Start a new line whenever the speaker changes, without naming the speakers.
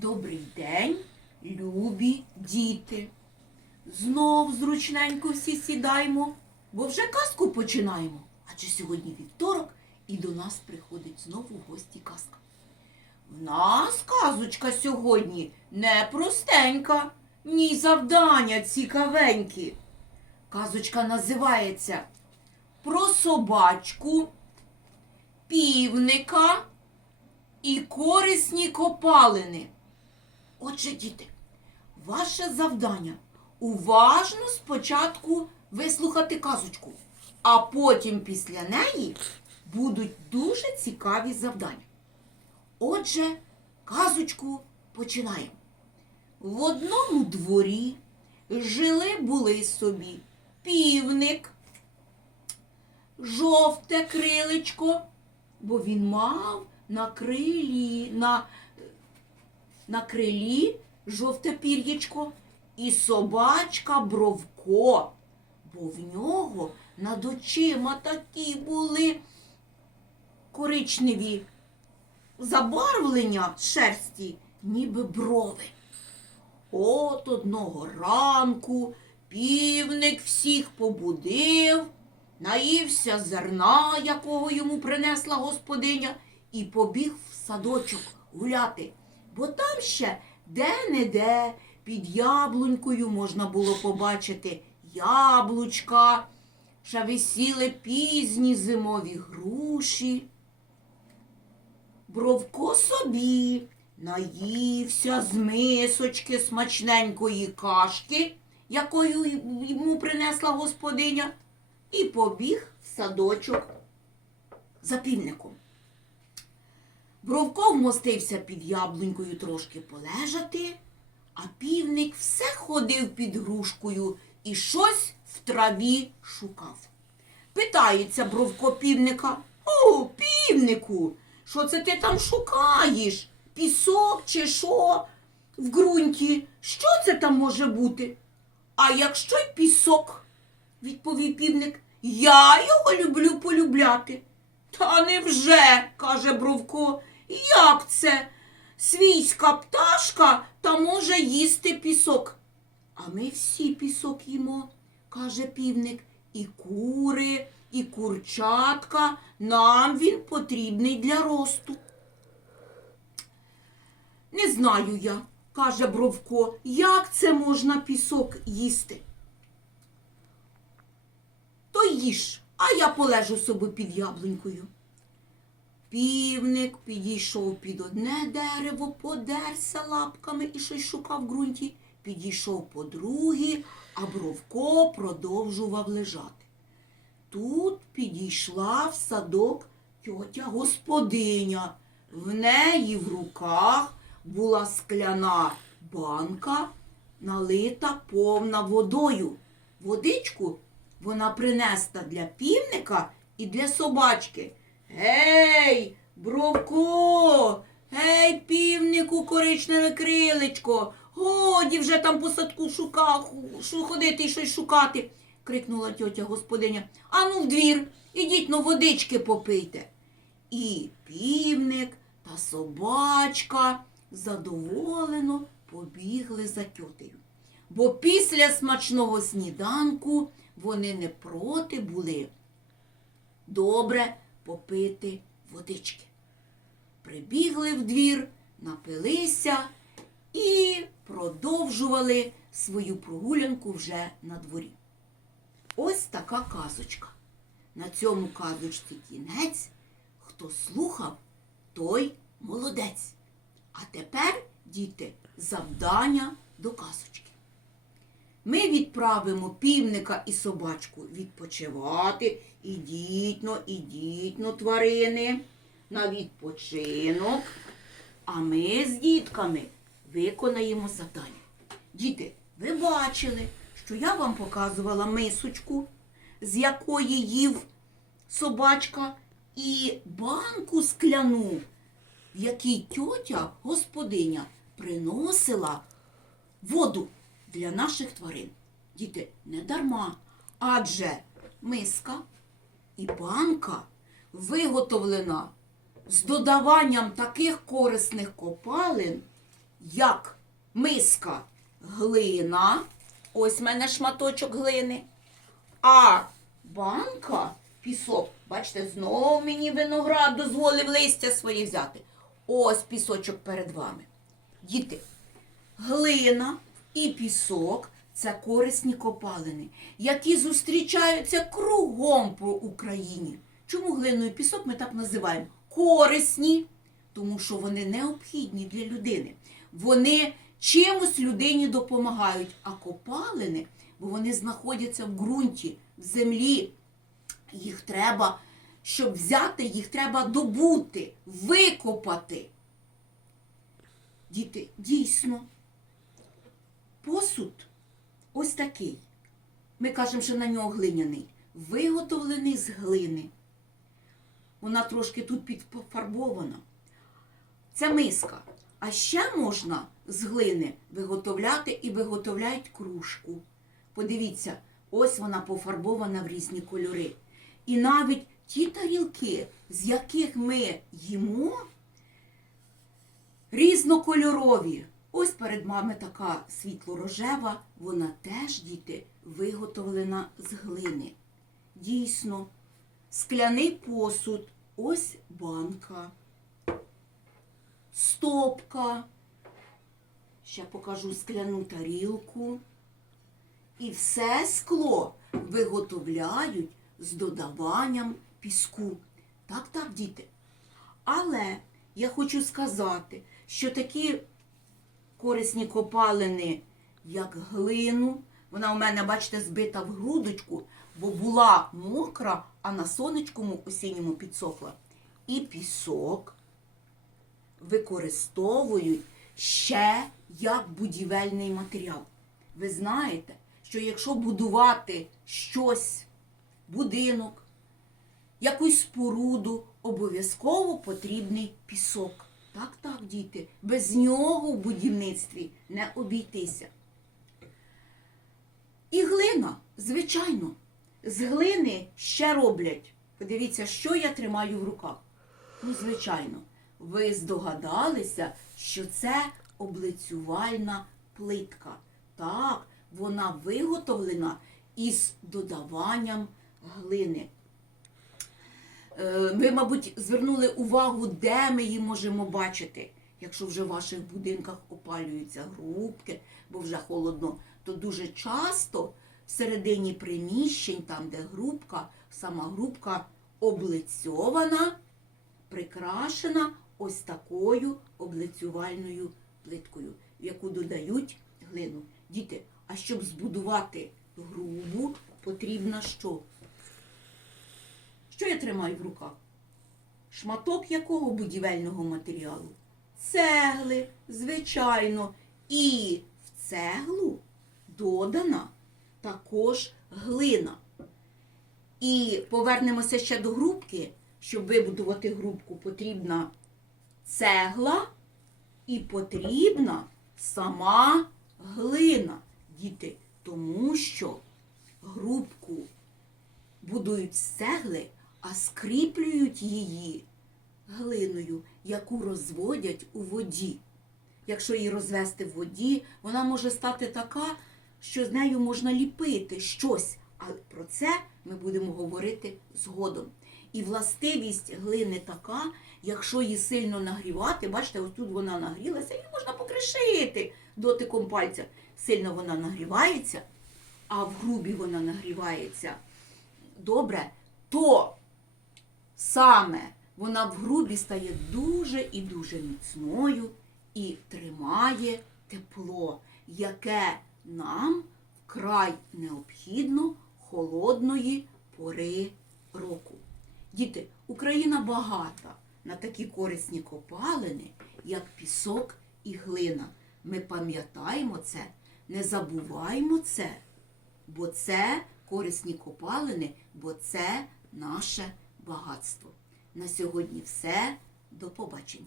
Добрий день, любі діти. Знов зручненько всі сідаємо, бо вже казку починаємо. Адже сьогодні вівторок і до нас приходить знову в гості казка. В нас казочка сьогодні не простенька, ні завдання цікавенькі. Казочка називається Про собачку, півника і корисні копалини. Отже, діти, ваше завдання уважно спочатку вислухати казочку, а потім після неї будуть дуже цікаві завдання. Отже, казочку починаємо. В одному дворі жили були собі півник, жовте крилечко, бо він мав на крилі, на, на крилі жовте пір'ячко і собачка Бровко, бо в нього над очима такі були коричневі забарвлення шерсті, ніби брови. От одного ранку півник всіх побудив, наївся зерна, якого йому принесла господиня, і побіг в садочок гуляти, бо там ще де-не-де під яблунькою можна було побачити яблучка, ще висіли пізні зимові груші. Бровко собі наївся з мисочки смачненької кашки, якою йому принесла господиня, і побіг в садочок за півником. Бровко вмостився під яблунькою трошки полежати, а півник все ходив під грушкою і щось в траві шукав. Питається Бровко півника. О, півнику, що це ти там шукаєш? Пісок чи що? В ґрунті? Що це там може бути? А якщо й пісок, відповів півник, я його люблю полюбляти. Та невже, каже Бровко, як це? Свійська пташка та може їсти пісок. А ми всі пісок їмо, каже півник, і кури, і курчатка. Нам він потрібний для росту. Не знаю я, каже Бровко, як це можна пісок їсти. То їж, а я полежу собі під яблунькою. Півник підійшов під одне дерево, подерся лапками і щось шукав в ґрунті, підійшов по друге, а Бровко продовжував лежати. Тут підійшла в садок тьотя господиня. В неї в руках була скляна банка, налита повна водою. Водичку вона принесла для півника і для собачки. Гей, Бровко, гей, півнику, коричневе крилечко, годі вже там по садку шукав, шу- ходити і щось шукати, крикнула тьотя господиня. Ану в двір, ідіть но водички попийте. І півник та собачка задоволено побігли за тьотею. Бо після смачного сніданку вони не проти були добре попити водички. Прибігли в двір, напилися і продовжували свою прогулянку вже на дворі. Ось така казочка. На цьому казочці кінець. Хто слухав, той молодець. А тепер, діти, завдання до казочки. Ми відправимо півника і собачку відпочивати. Ідіть но, ідіть но, тварини, на відпочинок. А ми з дітками виконаємо завдання. Діти, ви бачили, що я вам показувала мисочку, з якої їв собачка, і банку скляну, в якій тьотя господиня приносила воду для наших тварин. Діти, не дарма, адже миска і банка виготовлена з додаванням таких корисних копалин, як миска глина, ось в мене шматочок глини, а банка пісок, бачите, знов мені виноград дозволив листя свої взяти. Ось пісочок перед вами. Діти, глина і пісок це корисні копалини, які зустрічаються кругом по Україні. Чому глину і пісок ми так називаємо? Корисні, тому що вони необхідні для людини. Вони чимось людині допомагають, а копалини, бо вони знаходяться в ґрунті, в землі. Їх треба, щоб взяти, їх треба добути, викопати. Діти, дійсно, посуд ось такий. Ми кажемо, що на нього глиняний. Виготовлений з глини. Вона трошки тут підфарбована. Це миска. А ще можна з глини виготовляти і виготовляють кружку. Подивіться, ось вона пофарбована в різні кольори. І навіть ті тарілки, з яких ми їмо, різнокольорові. Ось перед вами така світло-рожева, вона теж, діти, виготовлена з глини. Дійсно, скляний посуд, ось банка, стопка. Ще покажу скляну тарілку. І все скло виготовляють з додаванням піску. Так, так, діти. Але я хочу сказати, що такі корисні копалини, як глину, вона у мене, бачите, збита в грудочку, бо була мокра, а на сонечкому осінньому підсохла. І пісок використовують ще як будівельний матеріал. Ви знаєте, що якщо будувати щось, будинок, якусь споруду, обов'язково потрібний пісок. Так, так, діти, без нього в будівництві не обійтися. І глина, звичайно, з глини ще роблять. Подивіться, що я тримаю в руках. Ну, звичайно, ви здогадалися, що це облицювальна плитка. Так, вона виготовлена із додаванням глини. Е, Ви, мабуть, звернули увагу, де ми її можемо бачити. Якщо вже в ваших будинках опалюються грубки, бо вже холодно, то дуже часто всередині приміщень, там, де грубка, сама грубка облицьована, прикрашена ось такою облицювальною плиткою, в яку додають глину. Діти, а щоб збудувати грубу, потрібно що? Що я тримаю в руках? Шматок якого будівельного матеріалу? Цегли, звичайно. І в цеглу додана також глина. І повернемося ще до грубки. Щоб вибудувати грубку, потрібна цегла і потрібна сама глина, діти, тому що грубку будують з цегли, а скріплюють її глиною, яку розводять у воді. Якщо її розвести в воді, вона може стати така, що з нею можна ліпити щось. Але про це ми будемо говорити згодом. І властивість глини така, якщо її сильно нагрівати, бачите, ось тут вона нагрілася, її можна покришити дотиком пальця. Сильно вона нагрівається, а в грубі вона нагрівається добре, то саме вона в грубі стає дуже і дуже міцною і тримає тепло, яке нам вкрай необхідно холодної пори року. Діти, Україна багата на такі корисні копалини, як пісок і глина. Ми пам'ятаємо це, не забуваємо це, бо це корисні копалини, бо це наше багатство. На сьогодні все. До побачення.